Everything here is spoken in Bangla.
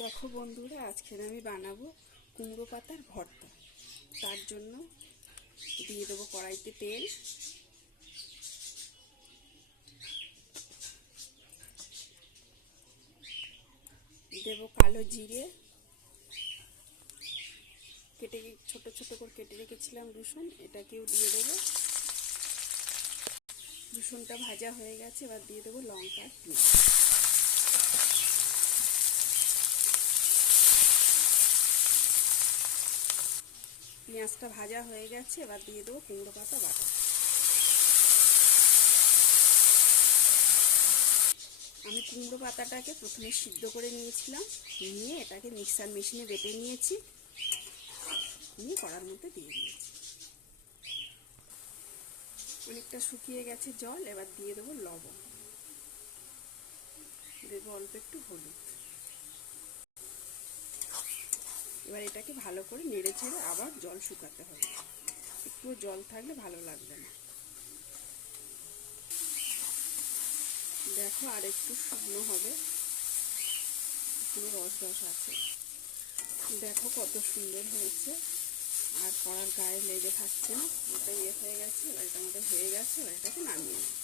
দেখো বন্ধুরা, আজকে আমি বানাবো কুমড়ো পাতার ভর্তা। তার জন্য দিয়ে দেবো কড়াইতে তেল, দেব কালো জিরে, কেটে ছোট ছোট করে কেটে রেখেছিলাম রসুন, এটাকেও দিয়ে দেবো। রসুনটা ভাজা হয়ে গেছে, এবার দিয়ে দেবো লঙ্কার পেঁয়াজ। পেঁয়াজটা ভাজা হয়ে গেছে, এবার দিয়ে দেবো কুমড়ো পাতা বাটা। আমি কুমড়ো পাতাটাকে প্রথমে সিদ্ধ করে নিয়েছিলাম, নিয়ে এটাকে মিক্সার মেশিনে বেটে নিয়েছি, নিয়ে কড়ার মধ্যে দিয়ে দিয়েছি। অনেকটা শুকিয়ে গেছে জল, এবার দিয়ে দেবো লবণ, দেবো অল্প একটু হলুদ। এবার এটাকে ভালো করে নেড়ে ছেড়ে আবার জল শুকাতে হবে, একটু জল থাকলে ভালো লাগবে না। দেখো আর একটু শুকনো হবে, একটু রস রস আছে। দেখো কত সুন্দর হয়েছে, আর কড়ার গায়ে লেগে থাকছে না, ওটা হয়ে গেছে। এবার এটা আমাদের হয়ে গেছে, এবার এটাকে নামিয়ে নেব।